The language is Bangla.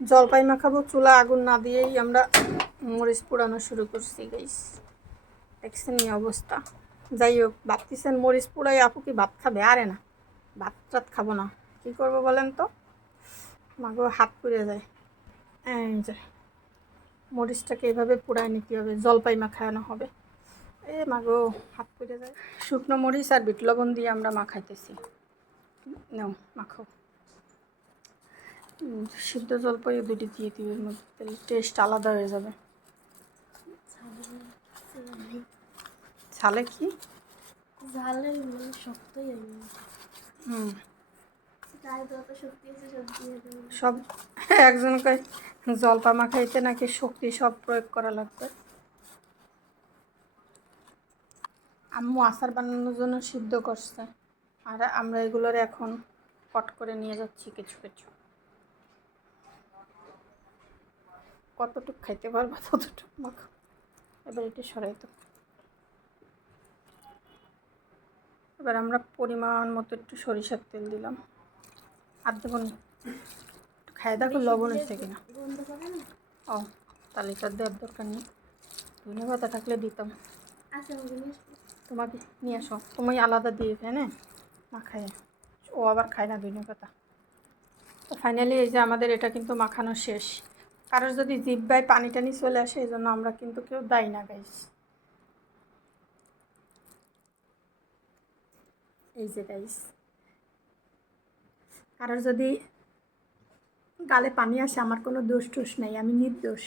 জলপাই মাখাবো, চুলা আগুন না দিয়েই আমরা মরিচ পোড়ানো শুরু করছি গাইস। দেখছেন এই অবস্থা। যাই হোক, ভাবতেছেন মরিচ পোড়াই আপু কি ভাত খাবে? আরে না, ভাত টাত খাবো না। কী করবো বলেন তো? মাগো হাত পুড়ে যায়। এই যে মরিচটাকে এভাবে পোড়ায় নিতে হবে, জলপাই মাখানো হবে। এ মাগো হাত পুড়ে যায়। শুকনো মরিচ আর বিট লবণ দিয়ে আমরা মাখাইতেছি। নাও মাখো। সিদ্ধ জলপাই দুটি দিয়ে দিবে, এর মধ্যে তাহলে টেস্ট আলাদা হয়ে যাবে। ছালে কি ঝালে শক্তই হুম শক্তি সব একজনকে জলপা মাখাইতে নাকি শক্তি সব প্রয়োগ করা লাগবে। আম্মু আচার বানানোর জন্য সিদ্ধ করছে, আর আমরা এগুলোর এখন কট করে নিয়ে যাচ্ছি কিছু কিছু। কতটুক খাইতে পারবো ততটুক মাখো। এবার এটা সরাই তো। এবার আমরা পরিমাণ মতো একটু সরিষার তেল দিলাম। আর দেবো না, একটু খাই দেখো লবণ হচ্ছে কিনা। ও তাহলে এটা দেওয়ার দরকার নেই, ধনে পাতা থাকলে দিতাম। তোমাকে নিয়ে আসো, তুমি আলাদা দিয়ে খাই না মাখায়। ও আবার খায় না ধনে পাতা। তো ফাইনালি এই যে আমাদের এটা কিন্তু মাখানো শেষ। কারোর যদি জিহ্বায় পানি টানি চলে আসে এই জন্য আমরা কিন্তু কেউ দায়ী না গাইস। এই যে গাইস, কারোর যদি গালে পানি আসে আমার কোনো দোষ টোষ নেই, আমি নির্দোষ।